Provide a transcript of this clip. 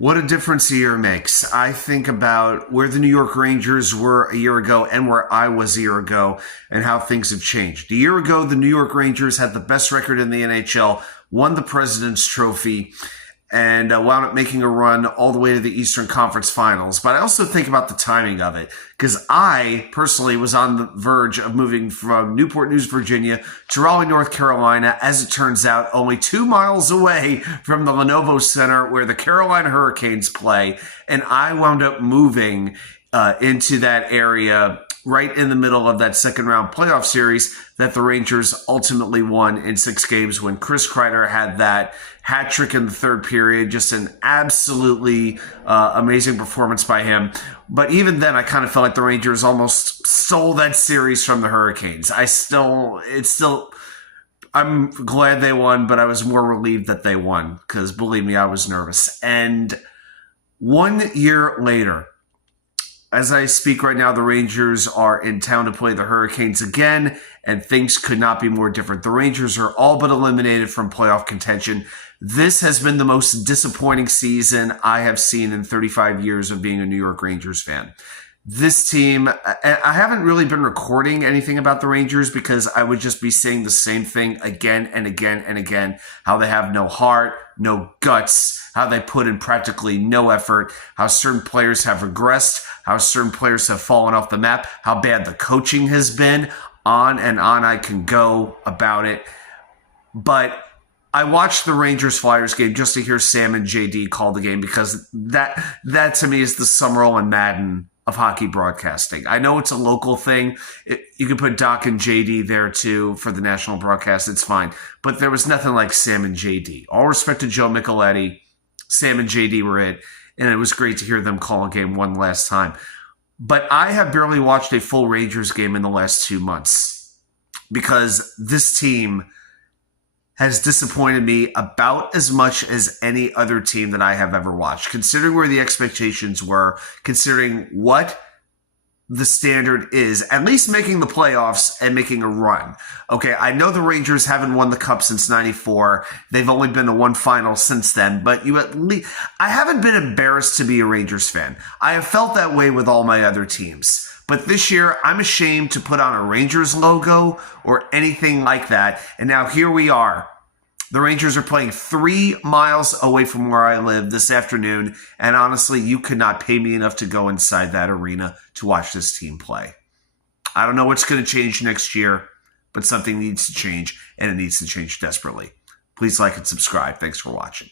What a difference a year makes. I think about where the New York Rangers were a year ago and where I was a year ago and how things have changed. A year ago, the New York Rangers had the best record in the NHL, won the President's Trophy, and wound up making a run all the way to the Eastern Conference Finals. But I also think about the timing of it, because I personally was on the verge of moving from Newport News, Virginia to Raleigh, North Carolina, as it turns out, only 2 miles away from the Lenovo Center where the Carolina Hurricanes play. And I wound up moving into that area right in the middle of that second round playoff series that the Rangers ultimately won in 6 games when Chris Kreider had that hat trick in the third period. Just an absolutely amazing performance by him. But even then, I kind of felt like the Rangers almost stole that series from the Hurricanes. I'm glad they won, but I was more relieved that they won because, believe me, I was nervous. And 1 year later, as I speak right now, the Rangers are in town to play the Hurricanes again, and things could not be more different. The Rangers are all but eliminated from playoff contention. This has been the most disappointing season I have seen in 35 years of being a New York Rangers fan. This team, I haven't really been recording anything about the Rangers because I would just be saying the same thing again and again and again, how they have no heart, no guts, how they put in practically no effort, how certain players have regressed, how certain players have fallen off the map, how bad the coaching has been. On and on I can go about it. But I watched the Rangers-Flyers game just to hear Sam and JD call the game because that to me is the Summerall and Madden of hockey broadcasting. I know it's a local thing. You can put Doc and JD there too for the national broadcast. It's fine. But there was nothing like Sam and JD. All respect to Joe Micheletti. Sam and JD were it. And it was great to hear them call a game one last time. But I have barely watched a full Rangers game in the last 2 months because this team has disappointed me about as much as any other team that I have ever watched, considering where the expectations were, considering what the standard is, at least making the playoffs and making a run. Okay, I know the Rangers haven't won the Cup since 94. They've only been to one final since then, but I haven't been embarrassed to be a Rangers fan. I have felt that way with all my other teams. But this year, I'm ashamed to put on a Rangers logo or anything like that. And now here we are. The Rangers are playing 3 miles away from where I live this afternoon. And honestly, you could not pay me enough to go inside that arena to watch this team play. I don't know what's going to change next year, but something needs to change, and it needs to change desperately. Please like and subscribe. Thanks for watching.